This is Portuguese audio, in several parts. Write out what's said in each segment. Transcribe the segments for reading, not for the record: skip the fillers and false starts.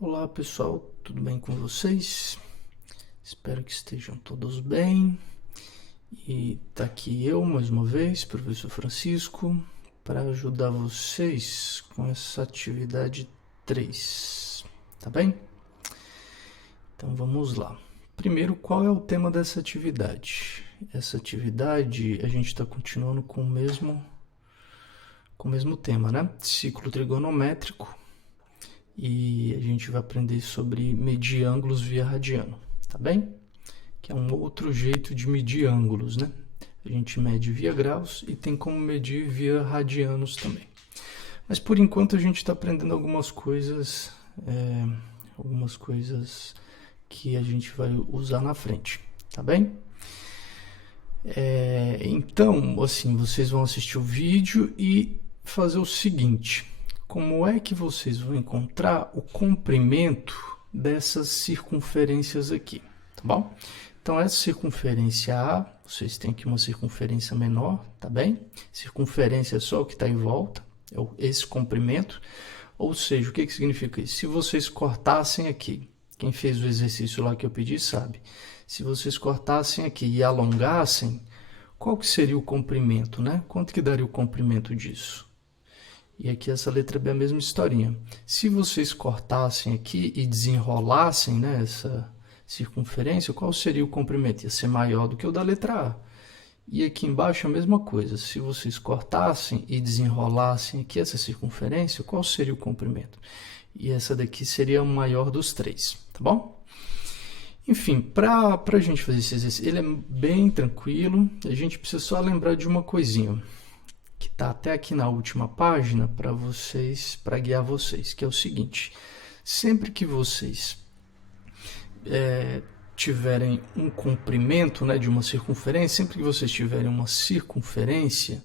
Olá pessoal, tudo bem com vocês? Espero que estejam todos bem. E tá aqui eu mais uma vez, professor Francisco, para ajudar vocês com essa atividade 3, tá bem? Então vamos lá. Primeiro, qual é o tema dessa atividade? Essa atividade a gente está continuando com o mesmo tema, né? Ciclo trigonométrico. E a gente vai aprender sobre medir ângulos via radiano, tá bem? Que é um outro jeito de medir ângulos, né? A gente mede via graus e tem como medir via radianos também. Mas por enquanto a gente está aprendendo algumas coisas que a gente vai usar na frente, tá bem? Então, assim, vocês vão assistir o vídeo e fazer o seguinte: como é que vocês vão encontrar o comprimento dessas circunferências aqui, tá bom? Então, essa circunferência A, vocês têm aqui uma circunferência menor, tá bem? Circunferência é só o que está em volta, é esse comprimento. Ou seja, o que significa isso? Se vocês cortassem aqui, quem fez o exercício lá que eu pedi sabe, se vocês cortassem aqui e alongassem, qual que seria o comprimento, né? Quanto que daria o comprimento disso? E aqui essa letra B é a mesma historinha. Se vocês cortassem aqui e desenrolassem, né, essa circunferência, qual seria o comprimento? Ia ser maior do que o da letra A. E aqui embaixo a mesma coisa. Se vocês cortassem e desenrolassem aqui essa circunferência, qual seria o comprimento? E essa daqui seria o maior dos três, tá bom? Enfim, para a gente fazer esse exercício, ele é bem tranquilo. A gente precisa só lembrar de uma coisinha que está até aqui na última página para guiar vocês, que é o seguinte: sempre que vocês tiverem um comprimento, né, de uma circunferência, sempre que vocês tiverem uma circunferência,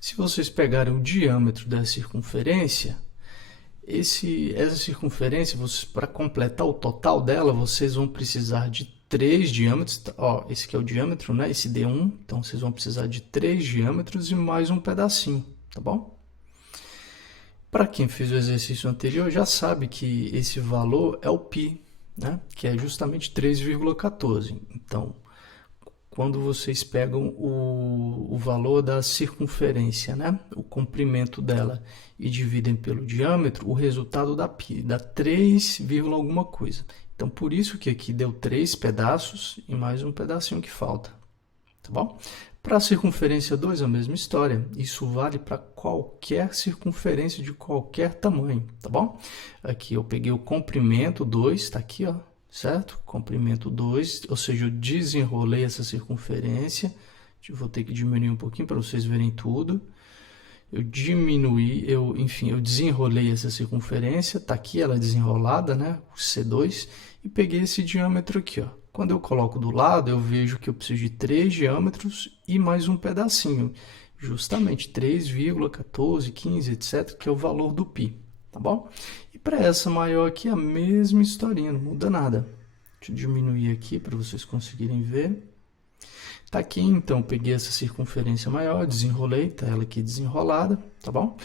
se vocês pegarem o diâmetro da circunferência, essa circunferência, para completar o total dela, vocês vão precisar de 3 diâmetros. Ó, esse aqui é o diâmetro, né? Esse D1, então vocês vão precisar de 3 diâmetros e mais um pedacinho, tá bom? Para quem fez o exercício anterior, já sabe que esse valor é o π, né? Que é justamente 3,14. Então, quando vocês pegam o valor da circunferência, né, o comprimento dela, e dividem pelo diâmetro, o resultado dá π, dá 3, alguma coisa. Então, por isso que aqui deu 3 pedaços e mais um pedacinho que falta, tá bom? Para a circunferência 2, a mesma história. Isso vale para qualquer circunferência de qualquer tamanho, tá bom? Aqui eu peguei o comprimento 2, está aqui, ó, certo? Comprimento 2, ou seja, eu desenrolei essa circunferência. Vou ter que diminuir um pouquinho para vocês verem tudo. Eu desenrolei essa circunferência, está aqui ela desenrolada, né? O C2, e peguei esse diâmetro aqui, ó. Quando eu coloco do lado, eu vejo que eu preciso de 3 diâmetros e mais um pedacinho, justamente 3,14, 15, etc., que é o valor do π, tá bom? E para essa maior aqui, a mesma historinha, não muda nada. Deixa eu diminuir aqui para vocês conseguirem ver. Tá aqui, então, peguei essa circunferência maior, desenrolei, tá ela aqui desenrolada, tá bom?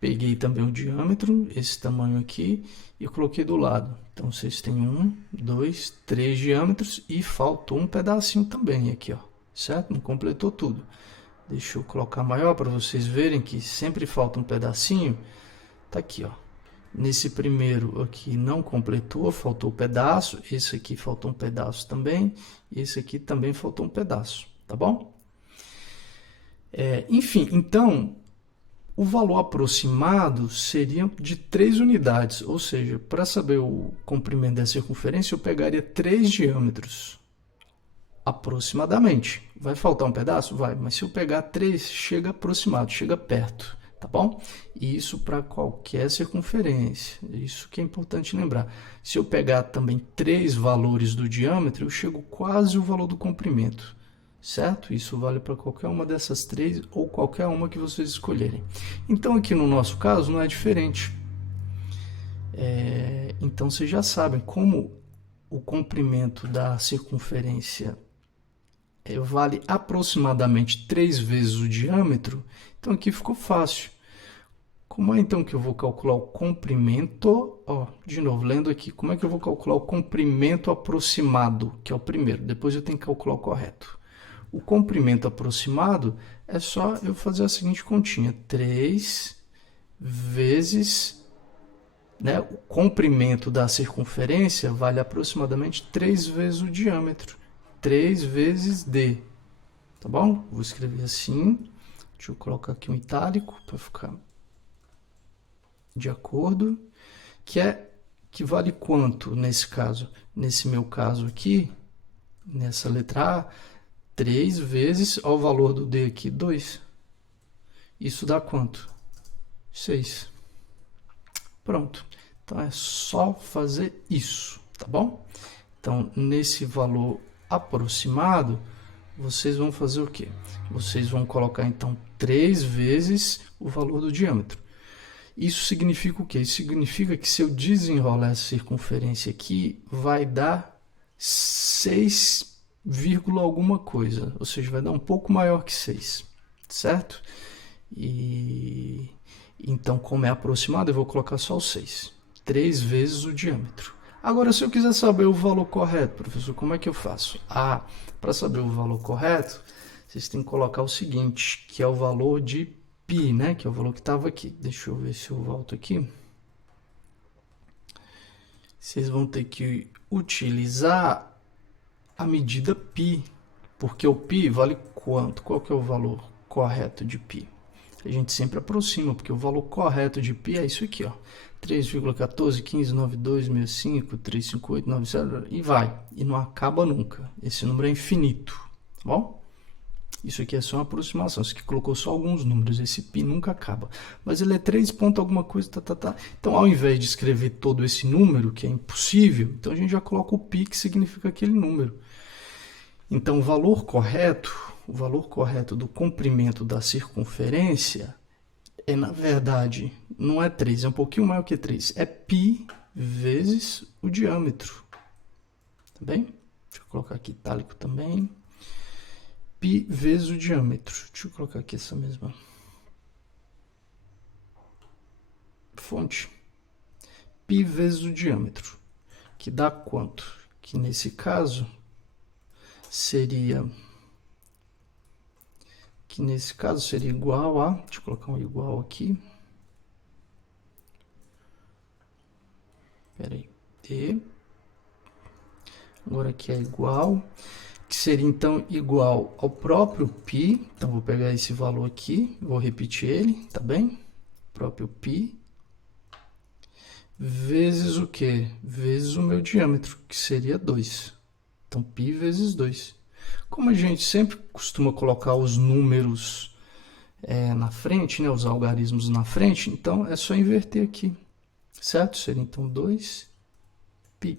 Peguei também o diâmetro, esse tamanho aqui, e coloquei do lado. Então, vocês têm 1, 2, 3 diâmetros e faltou um pedacinho também aqui, ó, certo? Não completou tudo. Deixa eu colocar maior para vocês verem que sempre falta um pedacinho. Tá aqui, ó. Nesse primeiro aqui não completou, faltou um pedaço. Esse aqui faltou um pedaço também. Esse aqui também faltou um pedaço, tá bom? Enfim, então, o valor aproximado seria de 3 unidades. Ou seja, para saber o comprimento da circunferência, eu pegaria 3 diâmetros, aproximadamente. Vai faltar um pedaço? Vai, mas se eu pegar 3, chega aproximado, chega perto. Tá bom? E isso para qualquer circunferência. Isso que é importante lembrar. Se eu pegar também 3 valores do diâmetro, eu chego quase o valor do comprimento, certo? Isso vale para qualquer uma dessas 3 ou qualquer uma que vocês escolherem. Então, aqui no nosso caso, não é diferente. Então, vocês já sabem como o comprimento da circunferência vale aproximadamente 3 vezes o diâmetro. Então, aqui ficou fácil. Como é então que eu vou calcular o comprimento? Ó, de novo, lendo aqui. Como é que eu vou calcular o comprimento aproximado, que é o primeiro? Depois eu tenho que calcular o correto. O comprimento aproximado é só eu fazer a seguinte continha. 3 vezes, né, o comprimento da circunferência vale aproximadamente 3 vezes o diâmetro. 3 vezes D. Tá bom? Vou escrever assim. Deixa eu colocar aqui um itálico para ficar de acordo. Que vale quanto nesse caso? Nesse meu caso aqui, nessa letra A, 3 vezes, ó, o valor do D aqui, 2. Isso dá quanto? 6. Pronto. Então, é só fazer isso, tá bom? Então, nesse valor aproximado, vocês vão fazer o quê? Vocês vão colocar, então, 3 vezes o valor do diâmetro. Isso significa o quê? Isso significa que se eu desenrolar essa circunferência aqui, vai dar 6, alguma coisa. Ou seja, vai dar um pouco maior que 6, certo? E então, como é aproximado, eu vou colocar só o 6. 3 vezes o diâmetro. Agora, se eu quiser saber o valor correto, professor, como é que eu faço? Para saber o valor correto, vocês têm que colocar o seguinte, que é o valor de π, né? Que é o valor que estava aqui. Deixa eu ver se eu volto aqui. Vocês vão ter que utilizar a medida π, porque o π vale quanto? Qual que é o valor correto de π? A gente sempre aproxima, porque o valor correto de π é isso aqui, ó. 3,14159265 35890 e vai. E não acaba nunca. Esse número é infinito, tá bom? Isso aqui é só uma aproximação. Isso aqui colocou só alguns números. Esse π nunca acaba. Mas ele é 3 ponto alguma coisa, tá. Então, ao invés de escrever todo esse número, que é impossível, então a gente já coloca o π, que significa aquele número. Então, o valor correto do comprimento da circunferência é, na verdade, não é 3, é um pouquinho maior que 3. É π vezes o diâmetro. Tá bem? Deixa eu colocar aqui itálico também. π vezes o diâmetro. Deixa eu colocar aqui essa mesma fonte. π vezes o diâmetro. Que dá quanto? Que nesse caso seria... igual a... Deixa eu colocar um igual aqui. Espera aí. D. Agora aqui é igual... que seria, então, igual ao próprio π. Então, vou pegar esse valor aqui, vou repetir ele, tá bem? Próprio π. Vezes o quê? Vezes o meu diâmetro, que seria 2. Então, π vezes 2. Como a gente sempre costuma colocar os números na frente, né, os algarismos na frente, então é só inverter aqui, certo? Seria então 2π,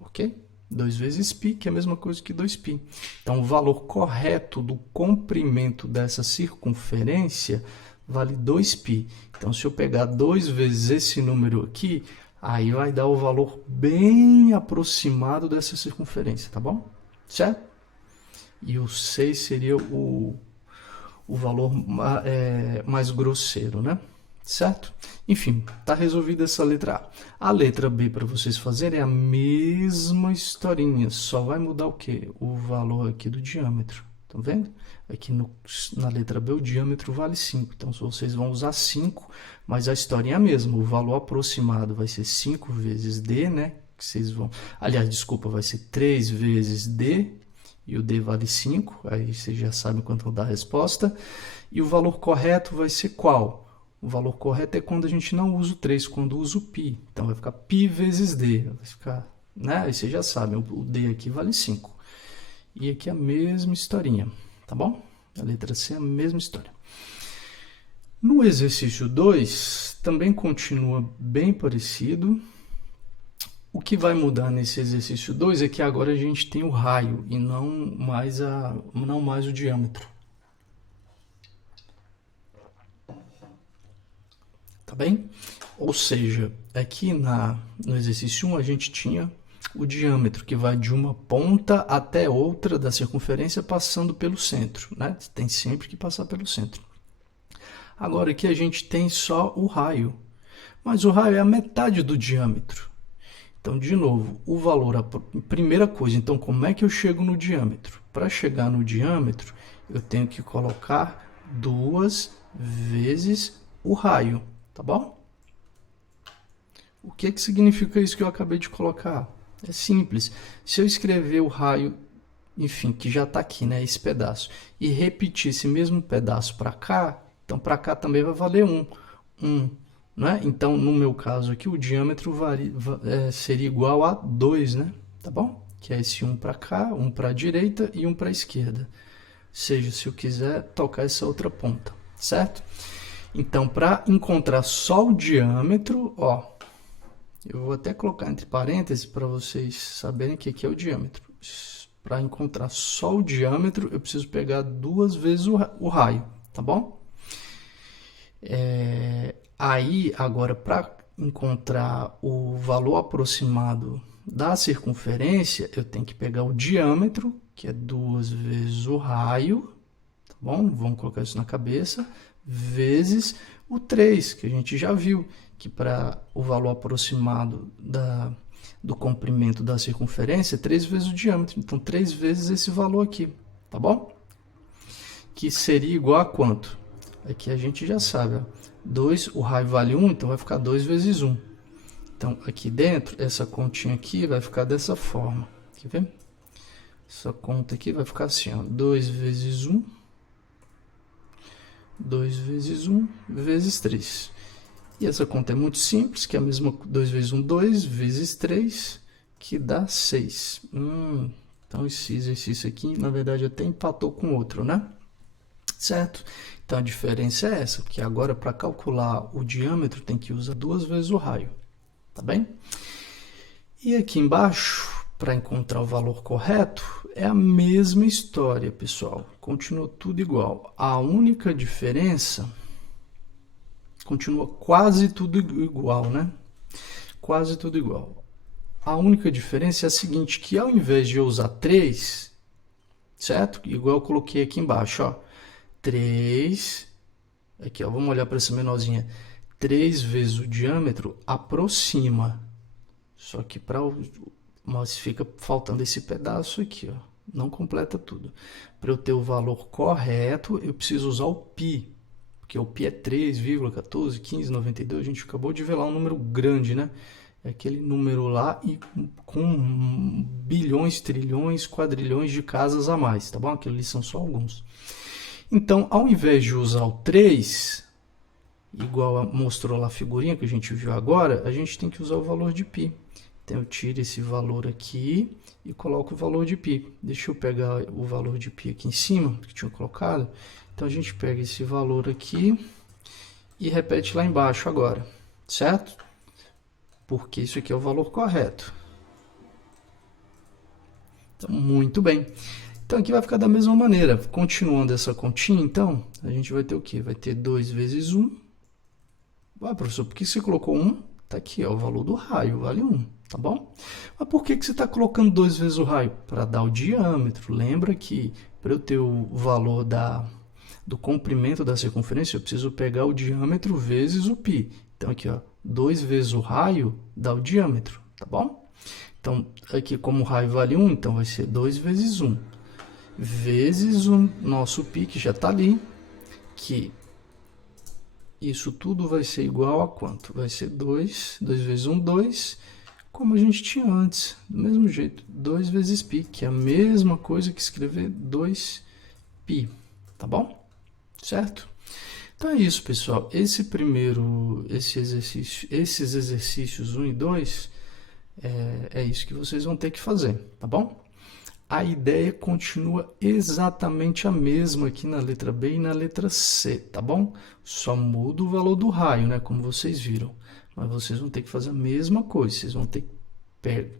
ok? 2 vezes π, que é a mesma coisa que 2π. Então, o valor correto do comprimento dessa circunferência vale 2π. Então, se eu pegar 2 vezes esse número aqui, aí vai dar o valor bem aproximado dessa circunferência, tá bom? Certo? E o 6 seria o valor mais grosseiro, né? Certo? Enfim, tá resolvida essa letra A. A letra B, para vocês fazerem, é a mesma historinha, só vai mudar o quê? O valor aqui do diâmetro, tá vendo? Aqui na letra B o diâmetro vale 5, então vocês vão usar 5, mas a historinha é a mesma, o valor aproximado vai ser 5 vezes D, né? Que vocês vão... Aliás, desculpa, vai ser 3 vezes D, e o D vale 5, aí vocês já sabem quanto vão dar a resposta. E o valor correto vai ser qual? O valor correto é quando a gente não usa o 3, quando usa o π. Então, vai ficar π vezes D. Vai ficar, né? Aí vocês já sabem, o D aqui vale 5. E aqui é a mesma historinha, tá bom? A letra C é a mesma história. No exercício 2, também continua bem parecido. O que vai mudar nesse exercício 2 é que agora a gente tem o raio e não mais o diâmetro. Tá bem? Ou seja, aqui no exercício 1 a gente tinha o diâmetro, que vai de uma ponta até outra da circunferência passando pelo centro, né? Tem sempre que passar pelo centro. Agora aqui a gente tem só o raio, mas o raio é a metade do diâmetro. Então, de novo, o valor, a primeira coisa, então como é que eu chego no diâmetro? Para chegar no diâmetro, eu tenho que colocar 2 vezes o raio, tá bom? O que significa isso que eu acabei de colocar? É simples. Se eu escrever o raio, enfim, que já está aqui, né, esse pedaço, e repetir esse mesmo pedaço para cá, então para cá também vai valer 1. Né? Então, no meu caso aqui, o diâmetro seria igual a 2, né? Tá bom? Que é esse 1 para cá, 1 para a direita e 1 para a esquerda. Ou seja, se eu quiser tocar essa outra ponta, certo? Então, para encontrar só o diâmetro, ó, eu vou até colocar entre parênteses para vocês saberem o que é o diâmetro. Para encontrar só o diâmetro, eu preciso pegar 2 vezes o raio, tá bom? Aí, agora, para encontrar o valor aproximado da circunferência, eu tenho que pegar o diâmetro, que é 2 vezes o raio, tá bom? Vamos colocar isso na cabeça, vezes o 3, que a gente já viu, que para o valor aproximado do comprimento da circunferência é 3 vezes o diâmetro. Então, 3 vezes esse valor aqui, tá bom? Que seria igual a quanto? Aqui a gente já sabe, ó. 2, o raio vale 1, então vai ficar 2 vezes 1. Então, aqui dentro, essa continha aqui vai ficar dessa forma. Quer ver? Essa conta aqui vai ficar assim, ó. 2 vezes 1, 2 vezes 1, vezes 3. E essa conta é muito simples, que é a mesma 2 vezes 1, 2, vezes 3, que dá 6. Então, esse exercício aqui, na verdade, até empatou com outro, né? Certo? Então, a diferença é essa, porque agora, para calcular o diâmetro, tem que usar 2 vezes o raio, tá bem? E aqui embaixo, para encontrar o valor correto, é a mesma história, pessoal. Continua tudo igual. A única diferença... Continua quase tudo igual, né? Quase tudo igual. A única diferença é a seguinte, que ao invés de eu usar 3, certo? Igual eu coloquei aqui embaixo, ó. 3, aqui, ó, vamos olhar para essa menorzinha. 3 vezes o diâmetro aproxima. Só que mas fica faltando esse pedaço aqui, ó. Não completa tudo. Para eu ter o valor correto, eu preciso usar o π. Porque o π é 3,141592, a gente acabou de ver lá um número grande, né? É aquele número lá e com bilhões, trilhões, quadrilhões de casas a mais, tá bom? Aquilo ali são só alguns. Então, ao invés de usar o 3, igual mostrou lá a figurinha que a gente viu agora, a gente tem que usar o valor de π. Então, eu tiro esse valor aqui e coloco o valor de π. Deixa eu pegar o valor de π aqui em cima, que tinha colocado. Então, a gente pega esse valor aqui e repete lá embaixo agora, certo? Porque isso aqui é o valor correto. Então, muito bem. Então, aqui vai ficar da mesma maneira. Continuando essa continha, então, a gente vai ter o quê? Vai ter 2 vezes 1. Ah, professor, por que você colocou 1? Está aqui, ó, o valor do raio, vale 1, tá bom? Mas por que você está colocando 2 vezes o raio? Para dar o diâmetro. Lembra que para eu ter o valor do comprimento da circunferência, eu preciso pegar o diâmetro vezes o π. Então, aqui, ó, 2 vezes o raio dá o diâmetro, tá bom? Então, aqui como o raio vale 1, então vai ser 2 vezes 1, vezes o nosso π, que já está ali, que isso tudo vai ser igual a quanto? Vai ser 2 vezes 1, 2, como a gente tinha antes, do mesmo jeito, 2 vezes π, que é a mesma coisa que escrever 2π, tá bom? Certo? Então é isso, pessoal. Esses exercícios 1 e 2, é isso que vocês vão ter que fazer, tá bom? A ideia continua exatamente a mesma aqui na letra B e na letra C, tá bom? Só muda o valor do raio, né? Como vocês viram. Mas vocês vão ter que fazer a mesma coisa. Vocês vão ter que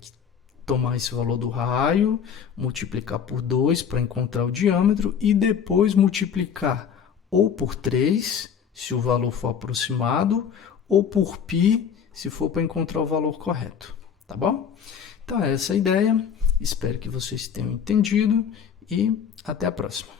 tomar esse valor do raio, multiplicar por 2 para encontrar o diâmetro e depois multiplicar ou por 3, se o valor for aproximado, ou por π, se for para encontrar o valor correto, tá bom? Então, essa é a ideia. Espero que vocês tenham entendido e até a próxima.